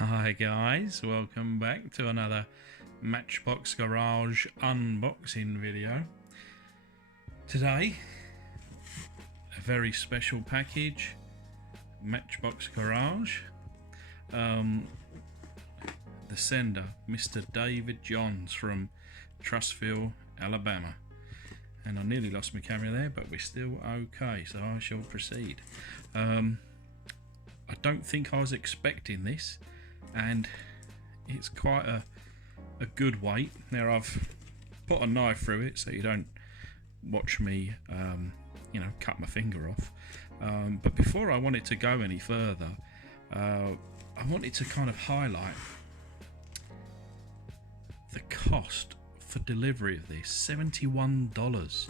Hi guys, welcome back to another Matchbox Garage unboxing video. Today, a very special package, Matchbox Garage. The sender, Mr. David Johns from Trussville, Alabama. And I nearly lost my camera there, but we're still okay, so I shall proceed. I don't think I was expecting this, and it's quite a good weight. Now I've put a knife through it so you don't watch me cut my finger off, but before I wanted to go any further, I wanted to kind of highlight the cost for delivery of this. $71.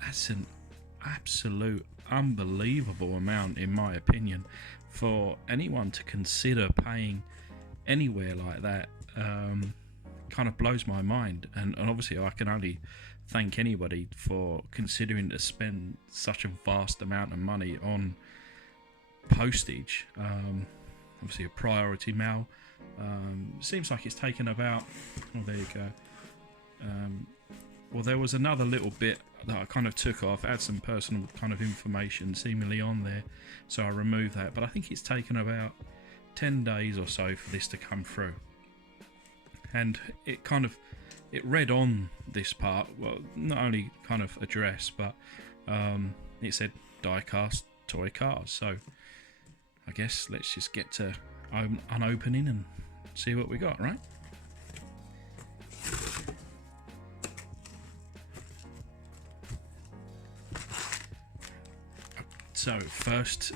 That's an absolute unbelievable amount, in my opinion, for anyone to consider paying anywhere like that. Kind of blows my mind, and obviously I can only thank anybody for considering to spend such a vast amount of money on postage. Obviously a priority mail. Seems like it's taken about, oh, there you go. Well, there was another little bit that I kind of took off, add some personal kind of information seemingly on there, so I removed that, but I think it's taken about 10 days or so for this to come through. And it read on this part, well, not only kind of address, but it said die-cast toy cars. So I guess let's just get to unopening and see what we got, right? So first,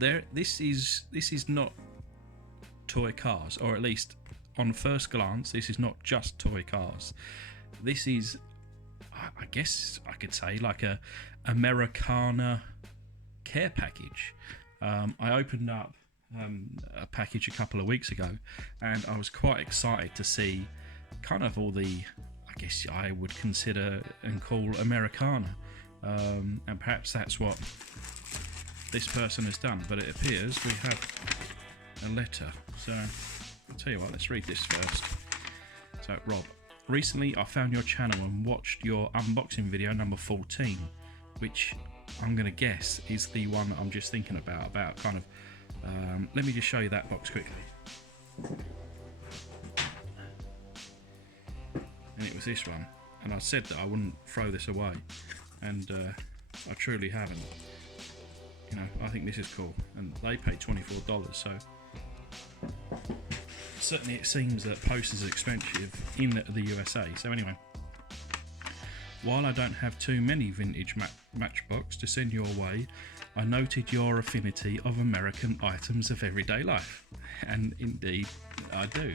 this is not toy cars, or at least on first glance, this is not just toy cars. This is, I guess I could say, like a Americana care package. I opened up a package a couple of weeks ago, and I was quite excited to see kind of all the, I guess I would consider and call Americana, and perhaps that's what this person has done. But it appears we have a letter, so I'll tell you what, let's read this first. So, Rob, recently I found your channel and watched your unboxing video number 14, which I'm going to guess is the one that I'm just thinking about kind of, let me just show you that box quickly. And it was this one, and I said that I wouldn't throw this away, and I truly haven't. You know, I think this is cool, and they paid $24, so certainly it seems that post is expensive in the USA. So anyway, while I don't have too many vintage Matchbox to send your way, I noted your affinity of American items of everyday life, and indeed I do.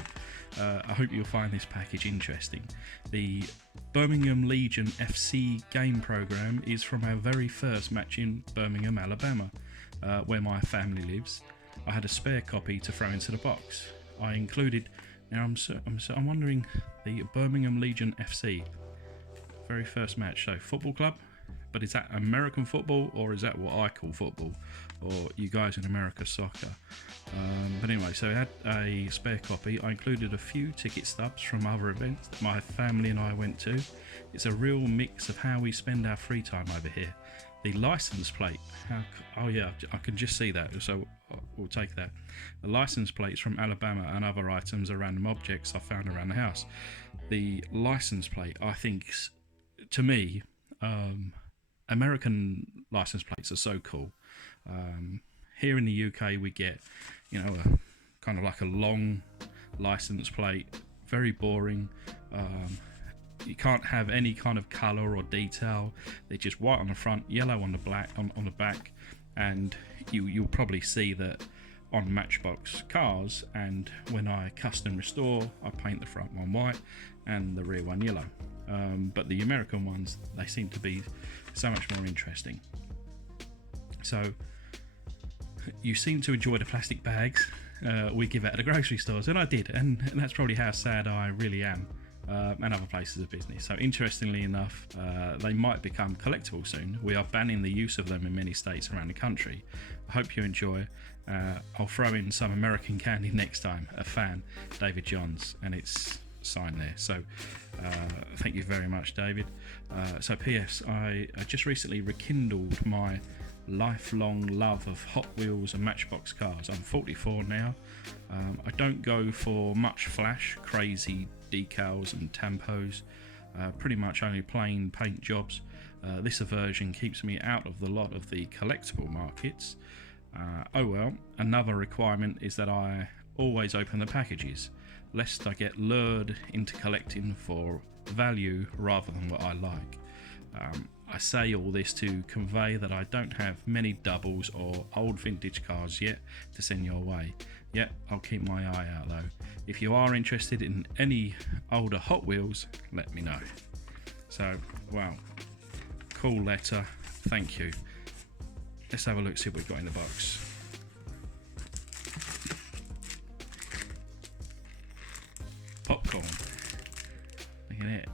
I hope you'll find this package interesting. The Birmingham Legion FC game program is from our very first match in Birmingham, Alabama, where my family lives. I had a spare copy to throw into the box. I included, now I'm wondering, the Birmingham Legion FC, very first match. So football club, but is that American football, or is that what I call football, or you guys in America soccer? But anyway, so I had a spare copy. I included a few ticket stubs from other events that my family and I went to. It's a real mix of how we spend our free time over here. The license plate, oh yeah, I can just see that, so we'll take that. The license plates from Alabama and other items are random objects I found around the house. The license plate, I think, to me, American license plates are so cool. Here in the UK we get, you know, a kind of like a long license plate, very boring. You can't have any kind of colour or detail. They're just white on the front, yellow on the black on the back, and you'll probably see that on Matchbox Cars, and when I custom restore, I paint the front one white and the rear one yellow. But the American ones, they seem to be so much more interesting. So you seem to enjoy the plastic bags we give out at the grocery stores, and I did, and that's probably how sad I really am and other places of business. So interestingly enough, they might become collectible soon. We are banning the use of them in many states around the country. I hope you enjoy. I'll throw in some American candy next time. A fan, David Johns, and it's signed there. So thank you very much, David. So P.S. I just recently rekindled my lifelong love of Hot Wheels and Matchbox cars. I'm 44 now. I don't go for much flash, crazy decals and tampos. Pretty much only plain paint jobs. This aversion keeps me out of the lot of the collectible markets. Oh well, another requirement is that I always open the packages, lest I get lured into collecting for value rather than what I like. I say all this to convey that I don't have many doubles or old vintage cars yet to send your way. Yet I'll keep my eye out though. If you are interested in any older Hot Wheels, let me know. So, wow, cool letter, thank you. Let's have a look, see what we've got in the box. Popcorn. Look at it.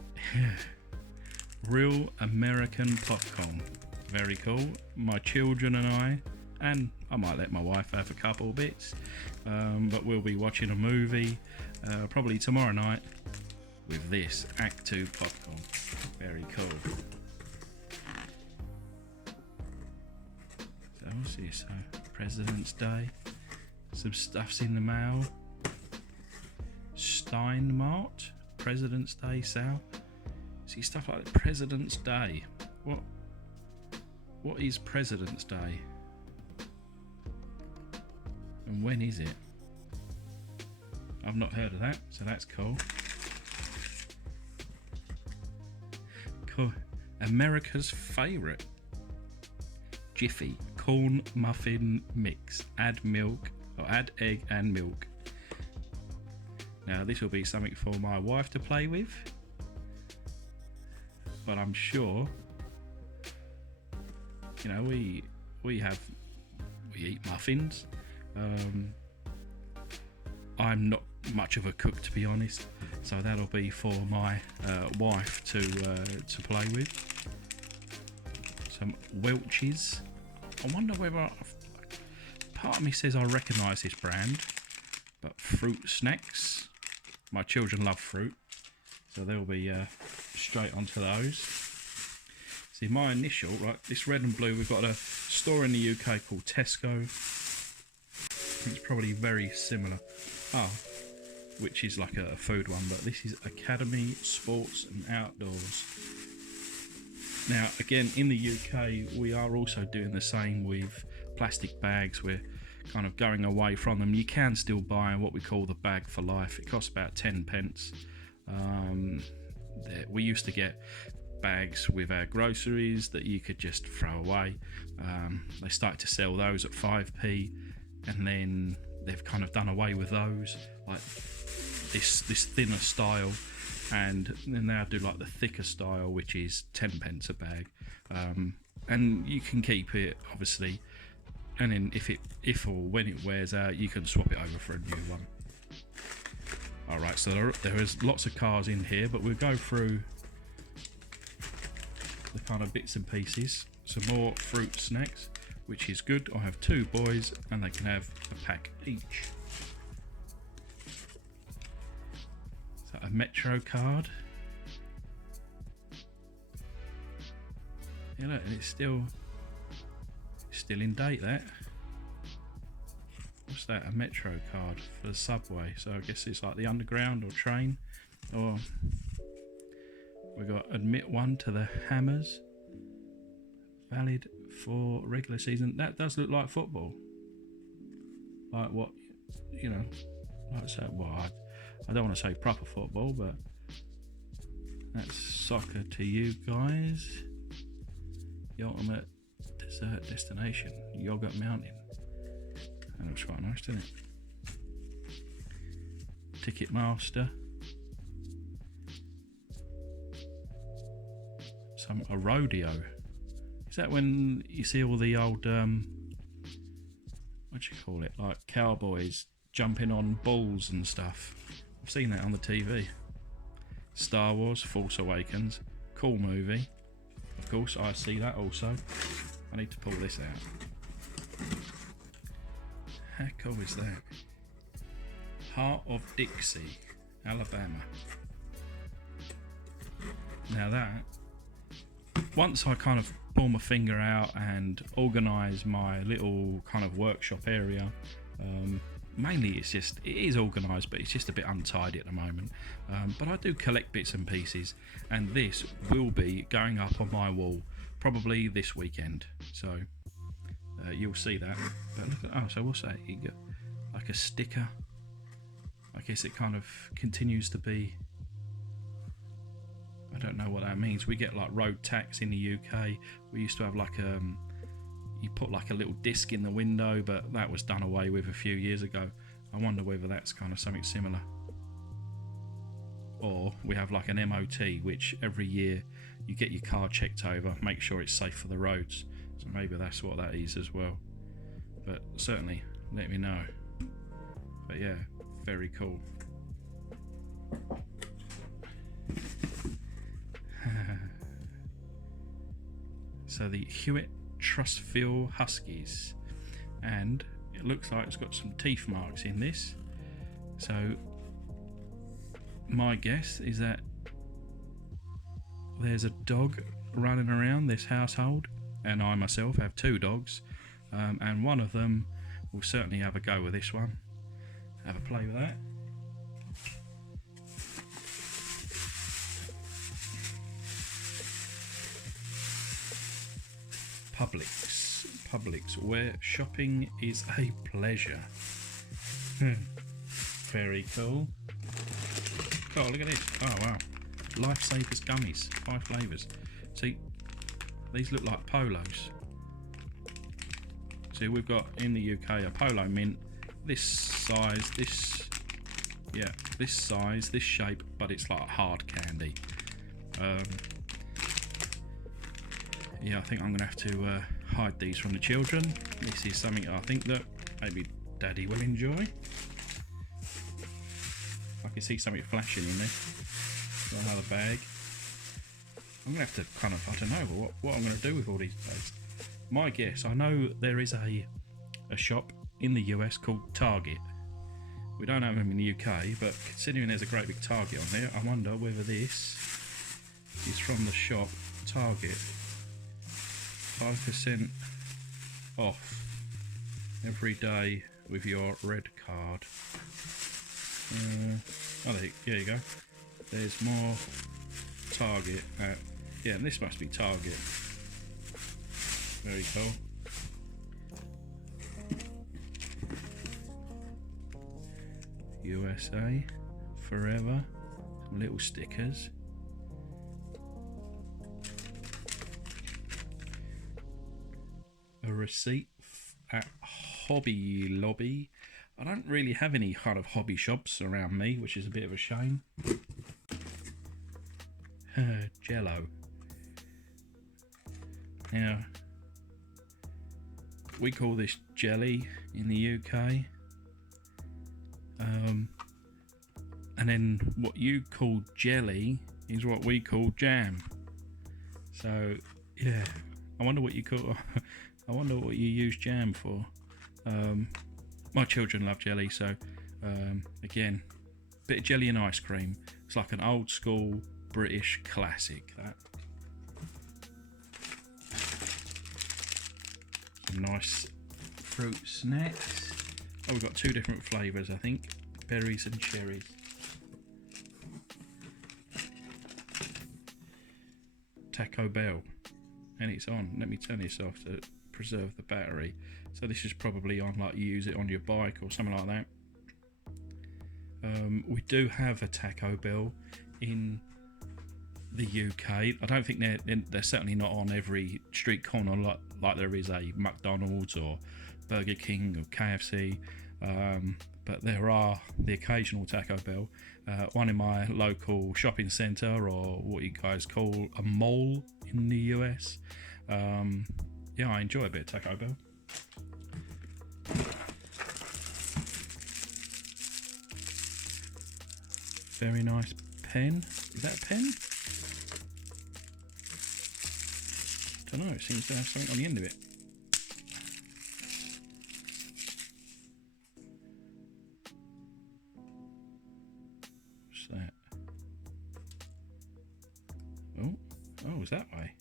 Real American popcorn. Very cool. My children and I might let my wife have a couple bits. But we'll be watching a movie probably tomorrow night with this Act 2 popcorn. Very cool. So what's this? President's Day. Some stuff's in the mail. Steinmart. President's Day sale. See stuff like President's Day. What is President's Day? And when is it? I've not heard of that, so that's cool. Cool. America's favourite. Jiffy corn muffin mix. Add milk, or add egg and milk. Now this will be something for my wife to play with. But I'm sure, you know, we eat muffins. I'm not much of a cook, to be honest, so that'll be for my wife to play with. Some Welch's. I wonder whether part of me says I recognise this brand, but fruit snacks. My children love fruit, so they'll be straight onto those. See, my initial, right, this red and blue, we've got a store in the UK called Tesco. It's probably very similar. Which is like a food one, but this is Academy Sports and Outdoors. Now, again, in the UK, we are also doing the same with plastic bags. We're kind of going away from them. You can still buy what we call the bag for life. It costs about 10 pence. We used to get bags with our groceries that you could just throw away. They started to sell those at 5p, and then they've kind of done away with those, like this thinner style, and then now do like the thicker style, which is 10 pence a bag. And you can keep it, obviously, and then if or when it wears out, you can swap it over for a new one. Alright, so there is lots of cars in here, but we'll go through the kind of bits and pieces. Some more fruit snacks, which is good. I have two boys and they can have a pack each. So a Metro card. You know, and it's still in date, that. What's that? A Metro card for the subway. So I guess it's like the underground or train. Or we got admit one to the Hammers. Valid for regular season. That does look like football. Like what, you know, like so. Well, I don't want to say proper football, but that's soccer to you guys. The ultimate dessert destination, Yogurt Mountain. That looks quite nice, doesn't it? Ticketmaster. A rodeo. Is that when you see all the old what do you call it, like cowboys jumping on bulls and stuff? I've seen that on the TV. Star Wars Force Awakens. Cool movie. Of course, I see that also. I need to pull this out. How cool is that? Heart of Dixie, Alabama. Now that, once I kind of pull my finger out and organise my little kind of workshop area, mainly it is organised, but it's just a bit untidy at the moment. But I do collect bits and pieces, and this will be going up on my wall probably this weekend. So you'll see that. But look at, so what's that? You got like a sticker. I guess it kind of continues to be. I don't know what that means. We get like road tax in the UK. We used to have like you put like a little disc in the window, but that was done away with a few years ago. I wonder whether that's kind of something similar. Or we have like an MOT, which every year you get your car checked over, make sure it's safe for the roads. So maybe that's what that is as well. But certainly let me know. But yeah, very cool. So the Hewitt Trustfield Huskies, and it looks like it's got some teeth marks in this. So my guess is that there's a dog running around this household, and I myself have 2 dogs, and one of them will certainly have a go with this one, have a play with that. Publix, where shopping is a pleasure. Very cool. Oh, look at this. Oh, wow. Lifesavers gummies, 5 flavours. See, these look like polos. See, we've got in the UK a polo mint, this size, this size, this shape, but it's like hard candy. Yeah, I think I'm going to have to hide these from the children. This is something I think that maybe Daddy will enjoy. I can see something flashing in there. Got another bag. I'm going to have to kind of, I don't know what I'm going to do with all these bags. My guess, I know there is a shop in the US called Target. We don't have them in the UK, but considering there's a great big Target on there, I wonder whether this is from the shop Target. 5% off every day with your red card. There you go. There's more Target at, yeah, this must be Target. Very cool. USA forever. Some little stickers. A receipt at Hobby Lobby. I don't really have any kind of hobby shops around me, which is a bit of a shame. Jello. Now, we call this jelly in the UK. And then what you call jelly is what we call jam. So, yeah. I wonder what you call... I wonder what you use jam for. My children love jelly, so again, bit of jelly and ice cream. It's like an old school British classic. That. Some nice fruit snacks. Oh, we've got 2 different flavours, I think. Berries and cherries. Taco Bell. And it's on. Let me turn this off to preserve the battery. So this is probably on, like you use it on your bike or something like that. We do have a Taco Bell in the UK. I don't think they're certainly not on every street corner like there is a McDonald's or Burger King or KFC. But there are the occasional Taco Bell. One in my local shopping centre, or what you guys call a mall in the US. Yeah, I enjoy a bit of Taco Bell. Very nice pen. Is that a pen? I don't know, it seems to have something on the end of it. What's that? Oh, is that way?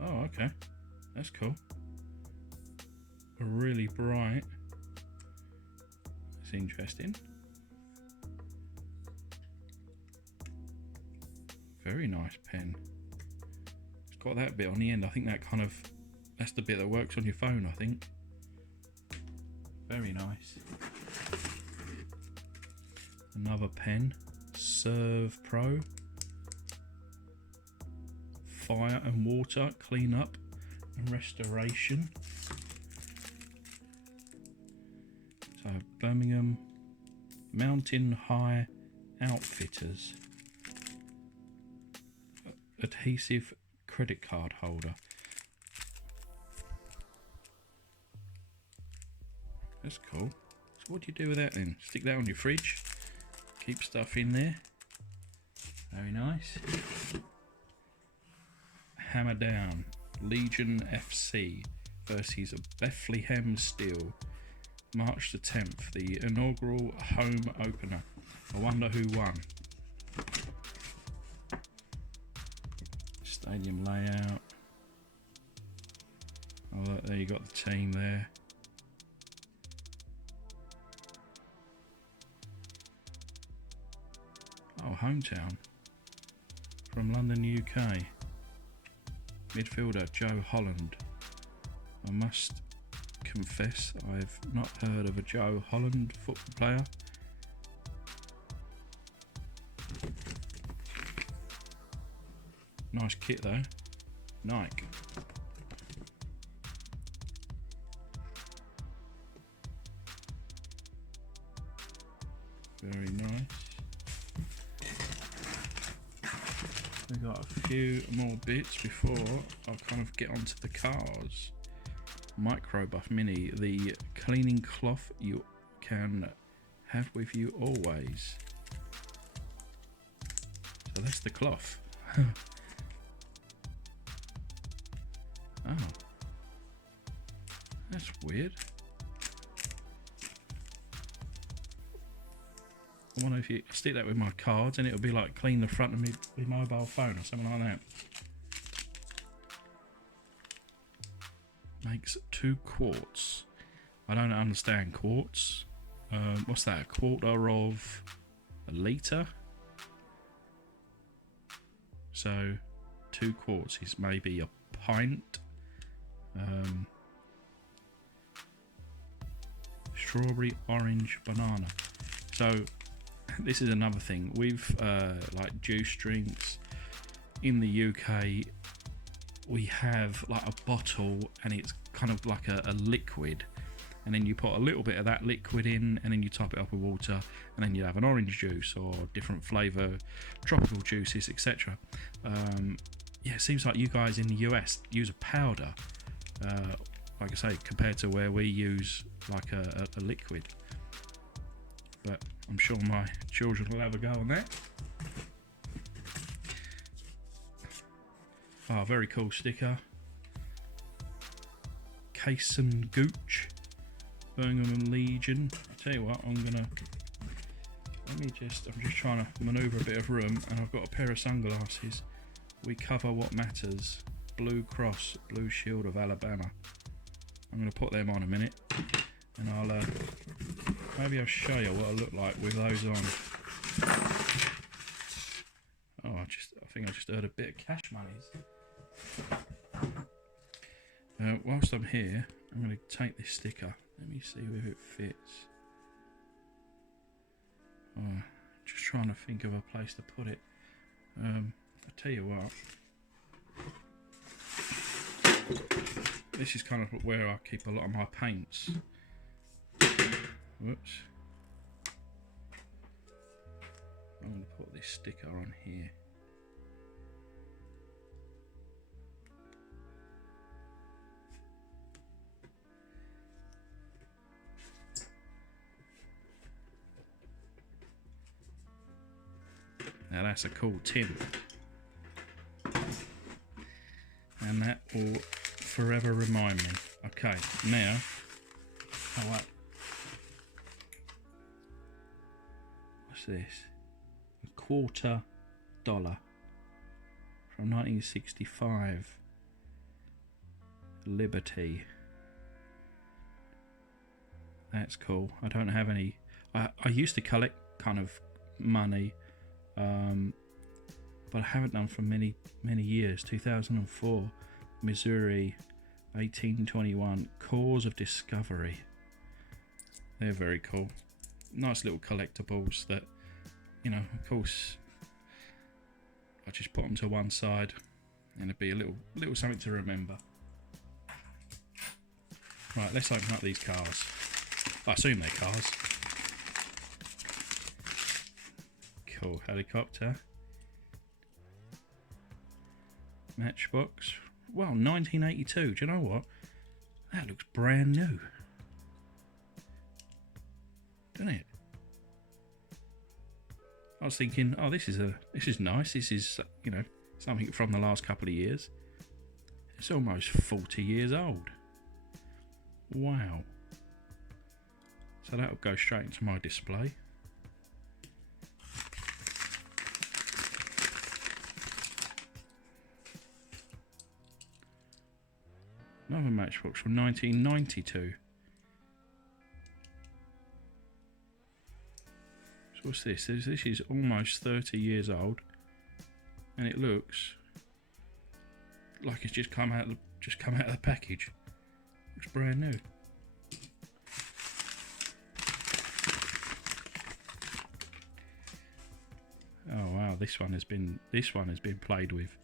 Oh, okay. That's cool. Really bright. It's interesting. Very nice pen. It's got that bit on the end. I think that's the bit that works on your phone, I think. Very nice. Another pen. Serve Pro. Fire and water, clean up and restoration. So Birmingham Mountain High Outfitters. Adhesive credit card holder. That's cool. So what do you do with that then? Stick that on your fridge. Keep stuff in there. Very nice. Hammer Down. Legion FC versus Bethlehem Steel. March the 10th. The inaugural home opener. I wonder who won. Stadium layout. Oh, look, there you got the team there. Oh, hometown. From London, UK. Midfielder Joe Holland. I must confess I've not heard of a Joe Holland football player. Nice kit though. Nike. Very nice. We've got a few more bits before I'll kind of get onto the cars. Micro Buff Mini, the cleaning cloth you can have with you always. So that's the cloth. Oh, that's weird. I wonder if you stick that with my cards and it'll be like clean the front of my mobile phone or something like that. Makes 2 quarts. I don't understand quarts. What's that? A quarter of a litre? So 2 quarts is maybe a pint. Strawberry, orange, banana. So this is another thing with like juice drinks in the UK. We have like a bottle and it's kind of like a liquid, and then you put a little bit of that liquid in and then you top it up with water, and then you have an orange juice or different flavour tropical juices, etc. Yeah, it seems like you guys in the US use a powder, like I say, compared to where we use like a liquid. But I'm sure my children will have a go on that. Oh, very cool sticker. Cason Gooch, Birmingham Legion. I tell you what, I'm just trying to manoeuvre a bit of room, and I've got a pair of sunglasses. We cover what matters. Blue Cross, Blue Shield of Alabama. I'm going to put them on a minute, and maybe I'll show you what I look like with those on. Oh, I think I just heard a bit of cash monies. Whilst I'm here, I'm going to take this sticker. Let me see if it fits. Oh, just trying to think of a place to put it. I'll tell you what. This is kind of where I keep a lot of my paints. Whoops. I'm going to put this sticker on here. Now that's a cool tin. And that will forever remind me. Okay, now, oh wait. What's this? $0.25 from 1965. Liberty. That's cool. I don't have any. I used to collect kind of money, but I haven't done for many years. 2004, Missouri, 1821, Cause of Discovery. They're very cool. Nice little collectibles that, you know, of course, I just put them to one side, and it'd be a little something to remember. Right, let's open up these cars. I assume they're cars. Cool, helicopter. Matchbox. Well, 1982. Do you know what? That looks brand new. Doesn't it? I was thinking, oh, this is nice. This is, you know, something from the last couple of years. It's almost 40 years old. Wow. So that'll go straight into my display. Another Matchbox from 1992. So what's this? This is almost 30 years old, and it looks like it's just come out of the package. Looks brand new. Oh wow, this one has been played with.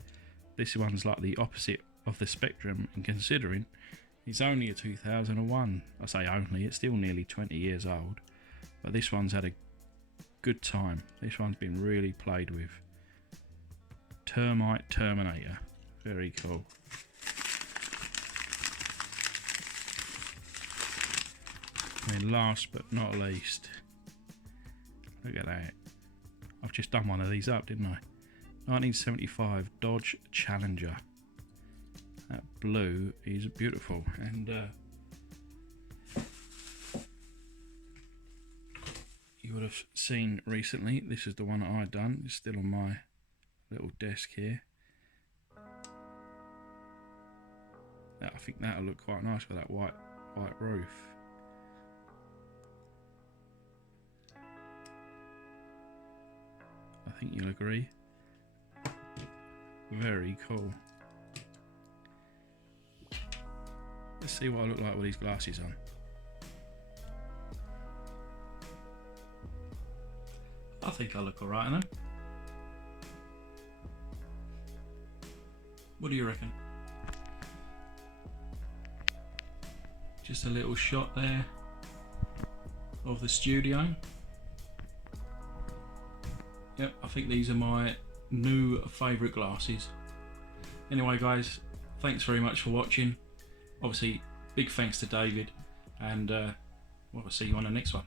This one's like the opposite of the spectrum, and considering it's only a 2001, I say only, it's still nearly 20 years old, but this one's had a good time. This one's been really played with. Termite Terminator, very cool. And last but not least, look at that. I've just done one of these up, didn't I? 1975 Dodge Challenger. That blue is beautiful, and you would have seen recently, this is the one that I've done. It's still on my little desk here. I think that'll look quite nice with that white roof. I think you'll agree. Very cool. Let's see what I look like with these glasses on. I think I look alright, I know. What do you reckon? Just a little shot there of the studio. Yep, I think these are my new favourite glasses. Anyway guys, thanks very much for watching. Obviously, big thanks to David, and well, I'll see you on the next one.